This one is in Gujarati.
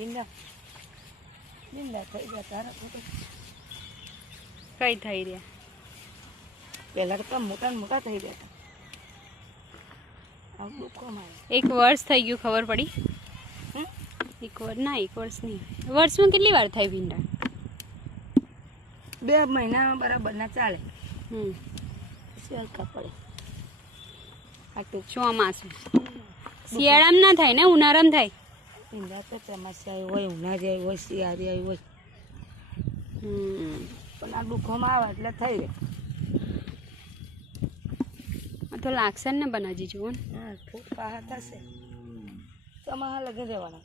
ભીંડા ભીંડા થઈ ગયા તારા તો કઈ થઈ રહ્યા પહેલા કરતા મોટા ને મોટા થઈ ગયા હતા દુઃખો મારે એક વર્ષ થઈ ગયું ખબર પડી એક વર્ષ ના એક વર્ષ નહીં વર્ષમાં કેટલી વાર થાય ભીંડા 2 મહિના બરાબર ના ચાલે પછી હલકા પડે આ તો ચોમાસું શિયાળામાં ના થાય ને ઉનાળામાં થાય ભીંડા તો ચોમાસા હોય ઉનાળી આવી હોય શિયાળી આવી હોય પણ આ દુઃખોમાં આવે એટલે થઈ જાય તો લાગશે ને બનાજી જુઓ ને હા ફૂટ પાહા થશે તમારા લગે રહેવાના